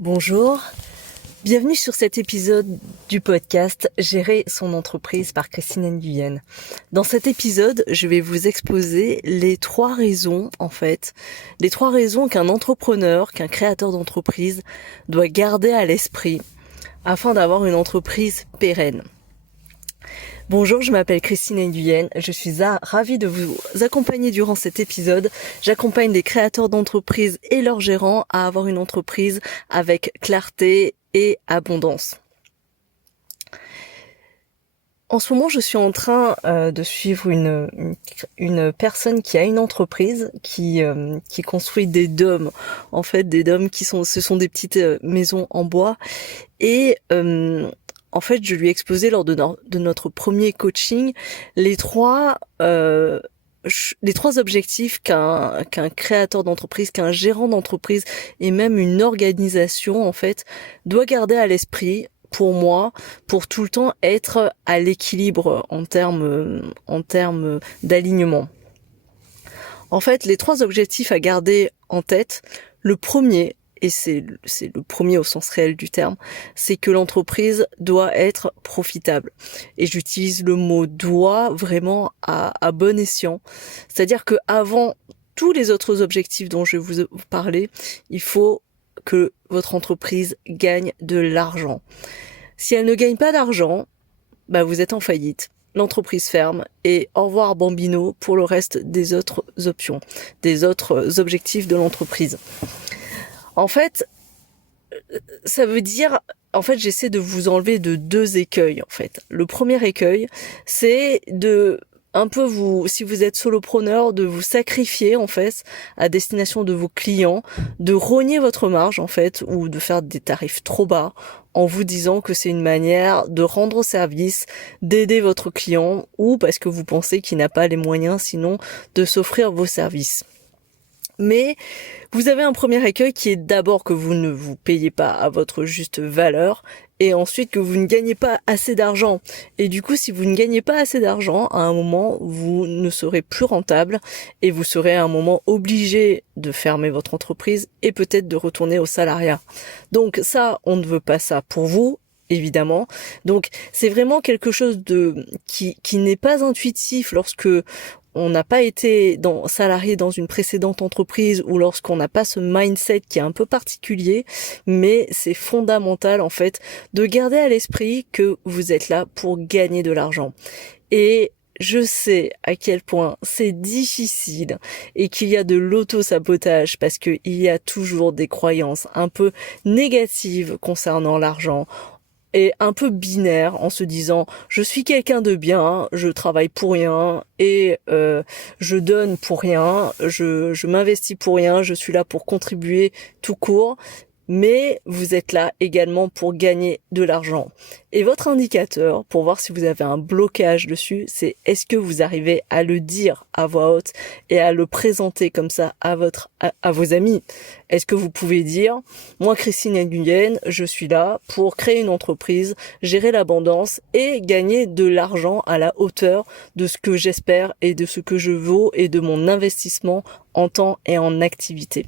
Bonjour, bienvenue sur cet épisode du podcast Gérer son entreprise par Christine Nguyen. Dans cet épisode, je vais vous exposer les trois raisons qu'un entrepreneur, qu'un créateur d'entreprise doit garder à l'esprit afin d'avoir une entreprise pérenne. Bonjour, je m'appelle Christine Nguyen, je suis ravie de vous accompagner durant cet épisode. J'accompagne les créateurs d'entreprises et leurs gérants à avoir une entreprise avec clarté et abondance. En ce moment, je suis en train de suivre une personne qui a une entreprise qui construit des dômes. En fait, des dômes ce sont des petites maisons en bois et en fait, je lui ai exposé lors de notre premier coaching les trois objectifs qu'un créateur d'entreprise, qu'un gérant d'entreprise et même une organisation en fait doit garder à l'esprit pour moi, pour tout le temps être à l'équilibre en termes d'alignement. En fait, les trois objectifs à garder en tête, le premier, et c'est le premier au sens réel du terme, c'est que l'entreprise doit être profitable. Et j'utilise le mot doit vraiment à bon escient. C'est-à-dire que avant tous les autres objectifs dont je vais vous parler, il faut que votre entreprise gagne de l'argent. Si elle ne gagne pas d'argent, vous êtes en faillite. L'entreprise ferme et au revoir bambino pour le reste des autres options, des autres objectifs de l'entreprise. En fait, ça veut dire, j'essaie de vous enlever de deux écueils, en fait. Le premier écueil, c'est de si vous êtes solopreneur, de vous sacrifier, en fait, à destination de vos clients, de rogner votre marge, en fait, ou de faire des tarifs trop bas, en vous disant que c'est une manière de rendre service, d'aider votre client, ou parce que vous pensez qu'il n'a pas les moyens, sinon, de s'offrir vos services. Mais vous avez un premier écueil qui est d'abord que vous ne vous payez pas à votre juste valeur et ensuite que vous ne gagnez pas assez d'argent. Et du coup, si vous ne gagnez pas assez d'argent, à un moment, vous ne serez plus rentable et vous serez à un moment obligé de fermer votre entreprise et peut-être de retourner au salariat. Donc ça, on ne veut pas ça pour vous, évidemment. Donc c'est vraiment quelque chose qui n'est pas intuitif lorsque on n'a pas été salarié dans une précédente entreprise ou lorsqu'on n'a pas ce mindset qui est un peu particulier, mais c'est fondamental en fait de garder à l'esprit que vous êtes là pour gagner de l'argent. Et je sais à quel point c'est difficile et qu'il y a de l'auto-sabotage parce qu'il y a toujours des croyances un peu négatives concernant l'argent. Et un peu binaire en se disant je suis quelqu'un de bien, je travaille pour rien et je donne pour rien, je m'investis pour rien, je suis là pour contribuer tout court, mais vous êtes là également pour gagner de l'argent. Et votre indicateur pour voir si vous avez un blocage dessus, c'est est-ce que vous arrivez à le dire à voix haute et à le présenter comme ça à vos amis. Est-ce que vous pouvez dire moi Christine Nguyen, je suis là pour créer une entreprise, gérer l'abondance et gagner de l'argent à la hauteur de ce que j'espère et de ce que je vaux et de mon investissement en temps et en activité.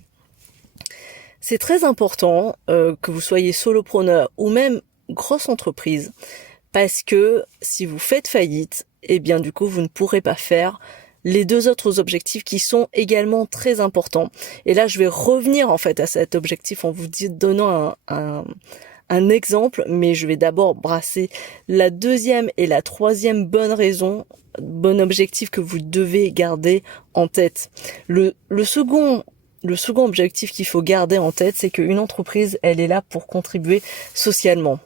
C'est très important que vous soyez solopreneur ou même grosse entreprise parce que si vous faites faillite, du coup vous ne pourrez pas faire les deux autres objectifs qui sont également très importants. Et là je vais revenir en fait à cet objectif en vous donnant un exemple, mais je vais d'abord brasser la deuxième et la troisième bon objectif que vous devez garder en tête. Le second objectif qu'il faut garder en tête, c'est qu'une entreprise, elle est là pour contribuer socialement.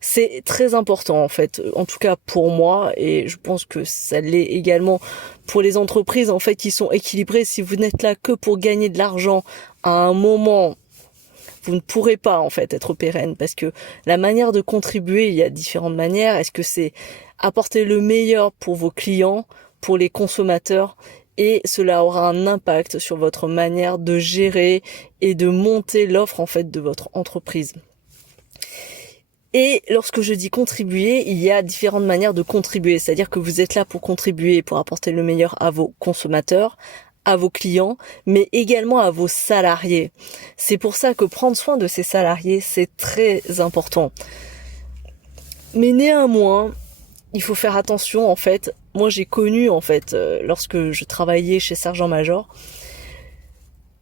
C'est très important en fait, en tout cas pour moi, et je pense que ça l'est également pour les entreprises en fait qui sont équilibrées. Si vous n'êtes là que pour gagner de l'argent, à un moment, vous ne pourrez pas en fait être pérenne parce que la manière de contribuer, il y a différentes manières. Est-ce que c'est apporter le meilleur pour vos clients, pour les consommateurs? Et cela aura un impact sur votre manière de gérer et de monter l'offre en fait de votre entreprise. Et lorsque je dis contribuer, il y a différentes manières de contribuer. C'est-à-dire que vous êtes là pour contribuer, pour apporter le meilleur à vos consommateurs, à vos clients, mais également à vos salariés. C'est pour ça que prendre soin de ses salariés, c'est très important. Mais néanmoins, il faut faire attention en fait. Moi j'ai connu en fait, lorsque je travaillais chez Sergent Major,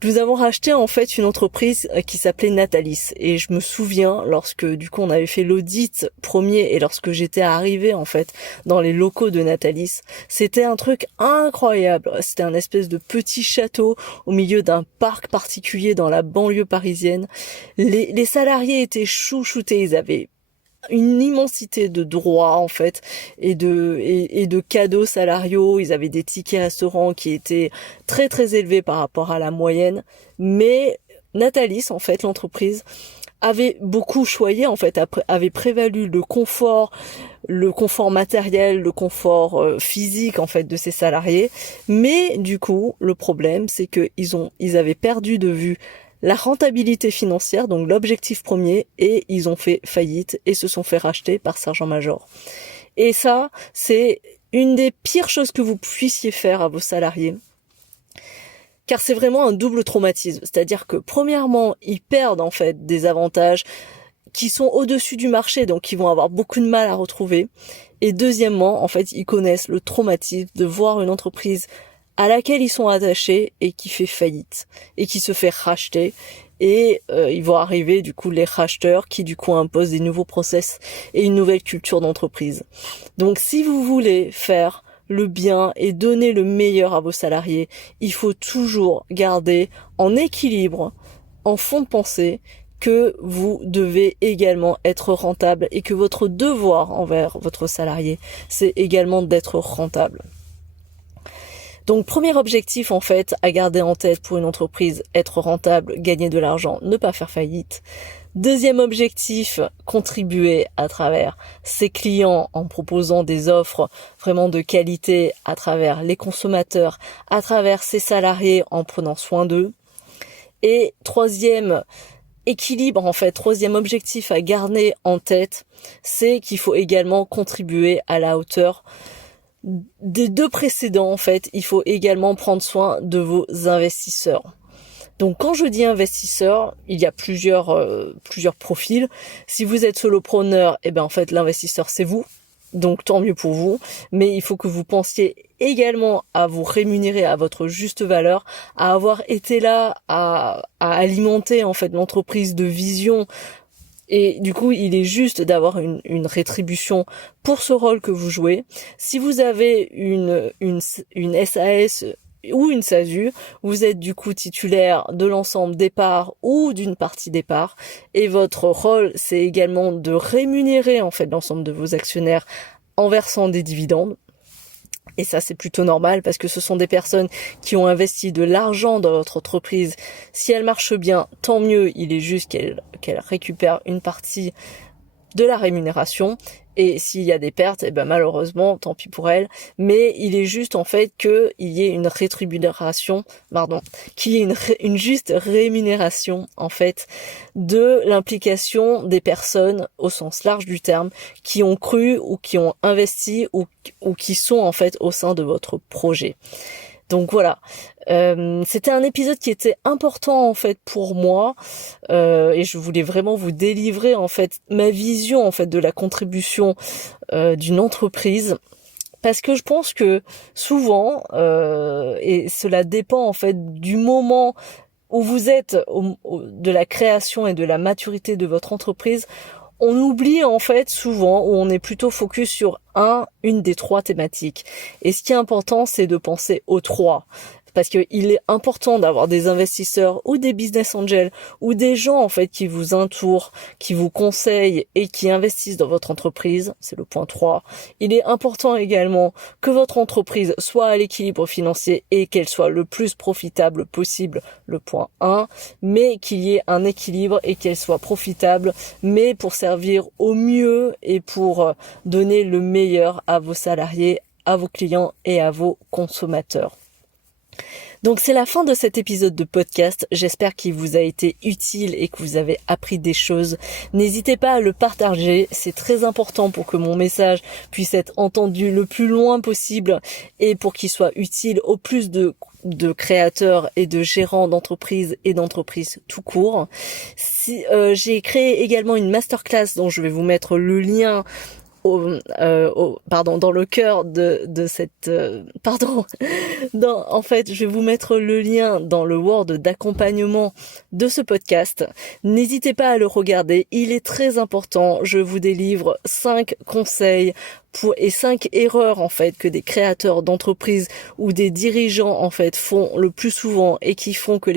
nous avons racheté en fait une entreprise qui s'appelait Natalis, et je me souviens lorsque du coup on avait fait l'audit premier et lorsque j'étais arrivée en fait dans les locaux de Natalis, c'était un truc incroyable. C'était un espèce de petit château au milieu d'un parc particulier dans la banlieue parisienne. Les salariés étaient chouchoutés, ils avaient une immensité de droits en fait et de cadeaux salariaux. Ils avaient des tickets restaurants qui étaient très très élevés par rapport à la moyenne, mais Natalis en fait, l'entreprise, avait beaucoup choyé en fait, avait prévalu le confort matériel, le confort physique en fait de ses salariés. Mais du coup le problème c'est que ils avaient perdu de vue la rentabilité financière, donc l'objectif premier, et ils ont fait faillite et se sont fait racheter par Sergent Major. Et ça, c'est une des pires choses que vous puissiez faire à vos salariés, car c'est vraiment un double traumatisme. C'est-à-dire que premièrement, ils perdent en fait des avantages qui sont au-dessus du marché, donc ils vont avoir beaucoup de mal à retrouver. Et deuxièmement, en fait, ils connaissent le traumatisme de voir une entreprise à laquelle ils sont attachés et qui fait faillite et qui se fait racheter, et ils vont arriver du coup les racheteurs qui du coup imposent des nouveaux process et une nouvelle culture d'entreprise. Donc si vous voulez faire le bien et donner le meilleur à vos salariés, il faut toujours garder en équilibre, en fond de pensée, que vous devez également être rentable et que votre devoir envers votre salarié, c'est également d'être rentable. Donc premier objectif en fait à garder en tête pour une entreprise, être rentable, gagner de l'argent, ne pas faire faillite. Deuxième objectif, contribuer à travers ses clients en proposant des offres vraiment de qualité à travers les consommateurs, à travers ses salariés en prenant soin d'eux. Et troisième équilibre en fait, troisième objectif à garder en tête, c'est qu'il faut également contribuer à la hauteur des deux précédents en fait. Il faut également prendre soin de vos investisseurs. Donc quand je dis investisseur, il y a plusieurs profils. Si vous êtes solopreneur, et ben en fait l'investisseur c'est vous. Donc tant mieux pour vous, mais il faut que vous pensiez également à vous rémunérer à votre juste valeur, à avoir été là à alimenter en fait l'entreprise de vision. Et du coup, il est juste d'avoir une rétribution pour ce rôle que vous jouez. Si vous avez une SAS ou une SASU, vous êtes du coup titulaire de l'ensemble des parts ou d'une partie des parts. Et votre rôle, c'est également de rémunérer en fait l'ensemble de vos actionnaires en versant des dividendes. Et ça, c'est plutôt normal parce que ce sont des personnes qui ont investi de l'argent dans votre entreprise. Si elle marche bien, tant mieux. Il est juste qu'elle récupère une partie de la rémunération. Et s'il y a des pertes, et ben malheureusement, tant pis pour elle. Mais il est juste en fait qu'il y ait une rétribution, qu'il y ait une juste rémunération en fait de l'implication des personnes au sens large du terme qui ont cru ou qui ont investi ou qui sont en fait au sein de votre projet. Donc voilà, c'était un épisode qui était important en fait pour moi, et je voulais vraiment vous délivrer en fait ma vision en fait de la contribution d'une entreprise, parce que je pense que souvent, et cela dépend en fait du moment où vous êtes de la création et de la maturité de votre entreprise, on oublie en fait souvent, ou on est plutôt focus sur une des trois thématiques. Et ce qui est important, c'est de penser aux trois. Parce qu'il est important d'avoir des investisseurs ou des business angels ou des gens en fait qui vous entourent, qui vous conseillent et qui investissent dans votre entreprise. C'est le point 3. Il est important également que votre entreprise soit à l'équilibre financier et qu'elle soit le plus profitable possible, le point 1, mais qu'il y ait un équilibre et qu'elle soit profitable, mais pour servir au mieux et pour donner le meilleur à vos salariés, à vos clients et à vos consommateurs. Donc c'est la fin de cet épisode de podcast, j'espère qu'il vous a été utile et que vous avez appris des choses. N'hésitez pas à le partager, c'est très important pour que mon message puisse être entendu le plus loin possible et pour qu'il soit utile au plus de de créateurs et de gérants d'entreprises et d'entreprises tout court. J'ai créé également une masterclass dont je vais vous mettre le lien dans le cœur de cette en fait, je vais vous mettre le lien dans le Word d'accompagnement de ce podcast. N'hésitez pas à le regarder, il est très important. Je vous délivre 5 conseils et 5 erreurs en fait que des créateurs d'entreprises ou des dirigeants en fait font le plus souvent et qui font que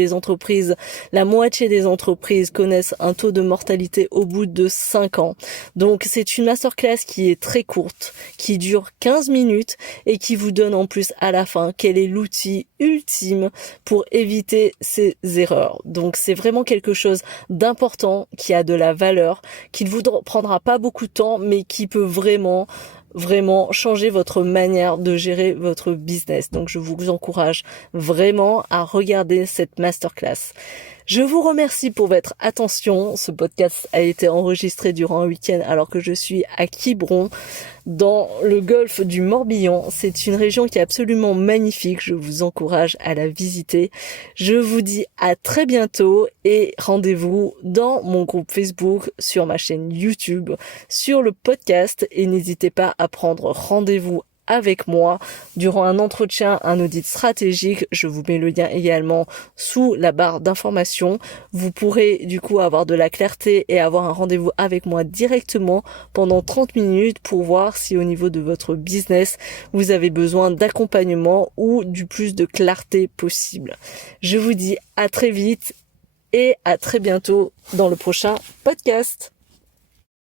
la moitié des entreprises connaissent un taux de mortalité au bout de 5 ans. Donc c'est une masterclass qui est très courte, qui dure 15 minutes et qui vous donne en plus à la fin quel est l'outil ultime pour éviter ces erreurs. Donc c'est vraiment quelque chose d'important, qui a de la valeur, qui ne vous prendra pas beaucoup de temps mais qui peut vraiment changer votre manière de gérer votre business. Donc je vous encourage vraiment à regarder cette masterclass. Je vous remercie pour votre attention. Ce podcast a été enregistré durant un week-end alors que je suis à Quiberon, dans le golfe du Morbihan. C'est une région qui est absolument magnifique. Je vous encourage à la visiter. Je vous dis à très bientôt et rendez-vous dans mon groupe Facebook, sur ma chaîne YouTube, sur le podcast, et n'hésitez pas à prendre rendez-vous avec moi durant un entretien, un audit stratégique. Je vous mets le lien également sous la barre d'information. Vous pourrez du coup avoir de la clarté et avoir un rendez-vous avec moi directement pendant 30 minutes pour voir si au niveau de votre business, vous avez besoin d'accompagnement ou du plus de clarté possible. Je vous dis à très vite et à très bientôt dans le prochain podcast.